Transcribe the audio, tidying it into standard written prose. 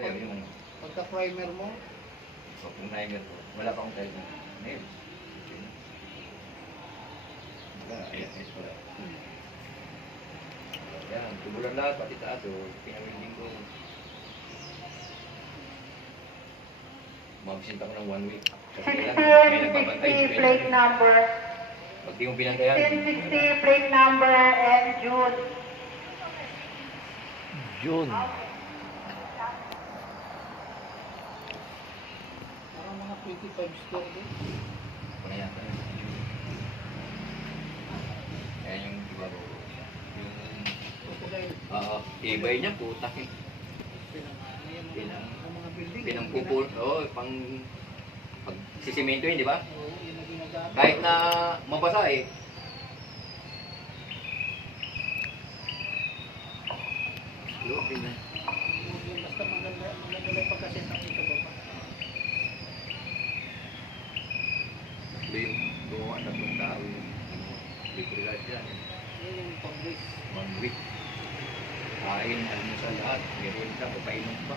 Ngayon, yung Pagka-primer mo, so, kung primer ko, wala pa akong tayo ng nails. Okay na. Wala, ayan, ayos pala. Yan, tubulan lahat, pati taas, so, pinaminding ko. Mag-sint ako ng 1 week. Kasi kailan, may nagbabantay. 1660 plate number. Pag di mo pinantayan, 1660 plate number and June. June. parang mga 25 square din. wala yan. Ayan yung siguro, yung, Crocodile. ibay niya, putak eh. Ang mga building. Pinangpupul, pang, pag sisimentohin, di ba? Oo, yun na ginagamit. Kahit na mabasa eh. Lookin na. Yung basta maganda lang pagkasit ng ito ba? Ito yung gumawa na itong tao yung liquidate yan. Yun yung pag-brace. 1 week. Kain, almusal lahat. Meron ka, papainom pa.